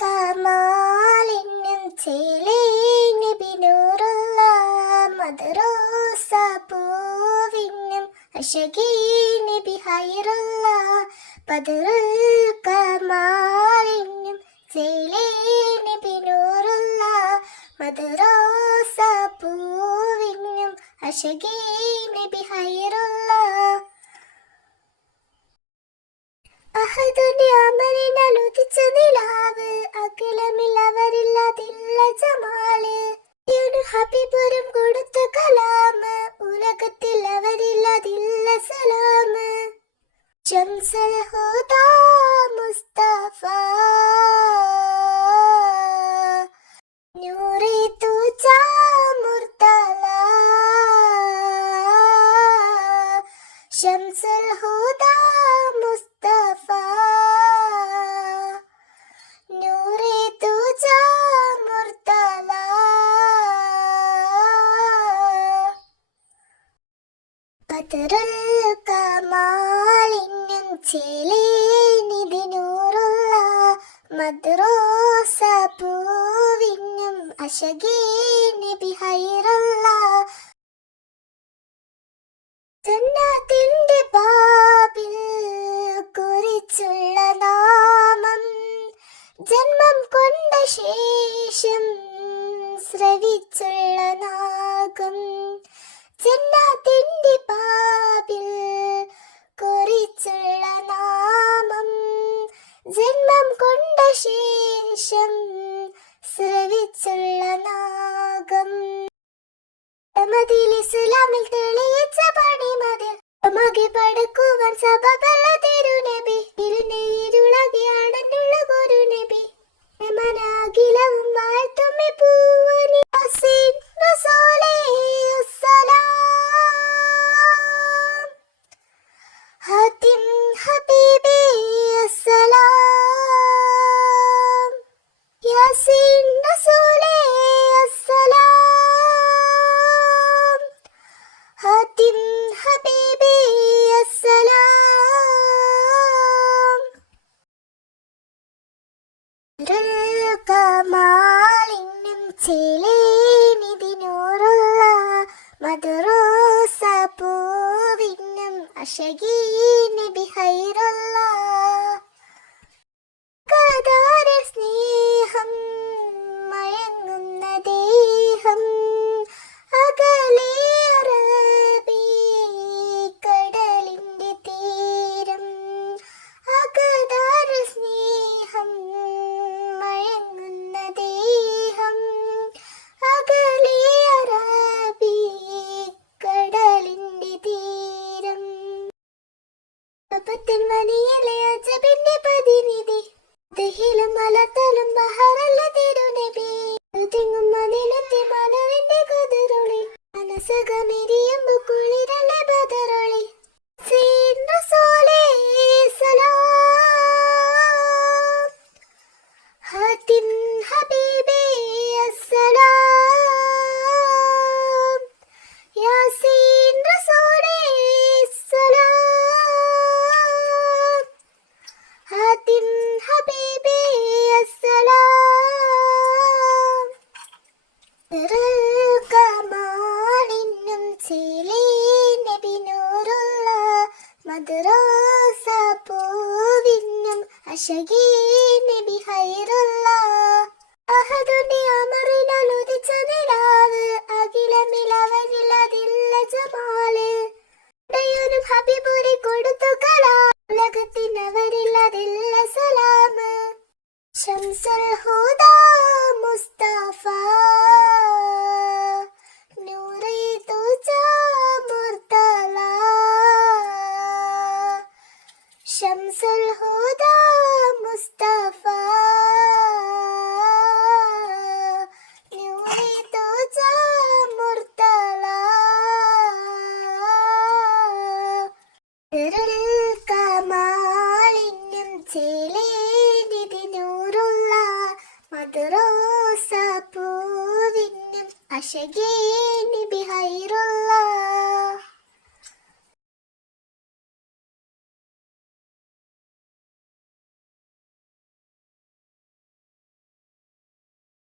കമാലിനും ചേലേ നബി നൂറുള്ള മദ്റൂസ പൂവിനും അശകീ നബി ഹൈറുള്ള ബദറുൽ കമാലിനും ചേലേ നബി നൂറുള്ള മദ്റൂസ പൂവിനും അശകീ നബി ഹൈറുള്ള അഹദുന്റെ അമരിനാൽ ഉദിച്ച നിലാവ് അഖിലമിൽ അവരില്ലാതില്ല ജമാല് ഹബീബുരം കൊടുത്ത കലാമ് ഉലകത്തിൽ അവരില്ലാതില്ല സലാമ് ശംസുൽ ഹുദാ മുസ്തഫ നൂറെ തുജാ മുർതല ശംസുൽ ഹുദാ മുസ്തഫ നൂറെ തുജാ മുർതല ബദറുൽ കമാലിനും ചേലേ നബി നൂറുള്ള മദ്റൂസ പൂവിനും അശകീ നബി ഹൈറുള്ള ജന്നത്തിന്റെ ബാബിൽ കുറിച്ചുള്ള നാമം ജന്മം കൊണ്ട ശേഷം ശ്രവിച്ചുള്ള നാഗം ജന്നത്തിന്റെ ബാബിൽ കുറിച്ചുള്ള നാമം ജന്മം കൊണ്ട ശേഷം ശ്രവിച്ചുള്ള നാഗം മദിൽ ഇസ്ലാമിൽ തെളിയിച്ച പണിമതിൽ മകെ പടക്കുവാൻ സബബല്ല തിരുനബി ഇരുളകെയാണെന്നുള്ള ഗുരുനബി മനാകിലവും വാഴ്ത്തുമ്മി പൂവനി ഹസീൻ റസൂലേ അസ്സലാം ഹാത്തിം ഹബീബി അസ്സലാം യാസീൻ റസൂലേ അസ്സലാം ഹാത്തിം ഹബീബി അസ്സലാം കമാലിനും ചേലേ നബി നൂറുള്ള മദ്റൂസ പൂവിനും അശകീ നബി ഹൈറുള്ള കദാര സ്നേഹം മയങ്ങുന്ന ദേഹം അകലെ അറബി കടലിന്റെ തീരം അകദാര സ്നേഹം മയങ്ങുന്ന ദേഹം അകലെ അറബി കടലിന്റെ തീരം അപ്പത്തിൻ വലിയലെ അജബിന്റെ പ്രതിനിധി ദഹിലും മലത്തലും ബഹറല്ല തിരുനബി തിങ്ങും മതിലത്തെ മലറിന്റെ കതിരൊളി മനസ്സകമെരിയും കുളിരല്ല ബദറൊളി സീൻ റസൂലേ സലാം ഹാത്തിം ഹബീബി അസ്സലാം യാസീൻ റസൂലേ സലാം ഹാത്തിം ഹബീബി അസ്സലാം കമാലിനും ചേലേ നബി നൂറുള്ള മദ്റൂസ പൂവിനും അശകീ നബി ഹൈറുള്ള അഹദുന്റെ അമറിനാൽ ഉദിച്ച നിലാവ് അഖിലമിൽ അവരില്ലാതില്ല ജമാല് ഹബീബുരെ കൊടുത്തു കലാം ഉലകത്തിനവരില്ലാതില്ല സലാമ് ശംസുൽ ഹുദാ മുസ്തഫ നൂറെ തുജാ മുർതല ശംസുൽ ഹുദാ മുസ്തഫ നൂറെ തുജാ മുർതല കമാലിനും ചേലേ നബി നൂറുള്ള മദ്റൂസ പൂവിനും അശകീ നബി ഹൈറുള്ള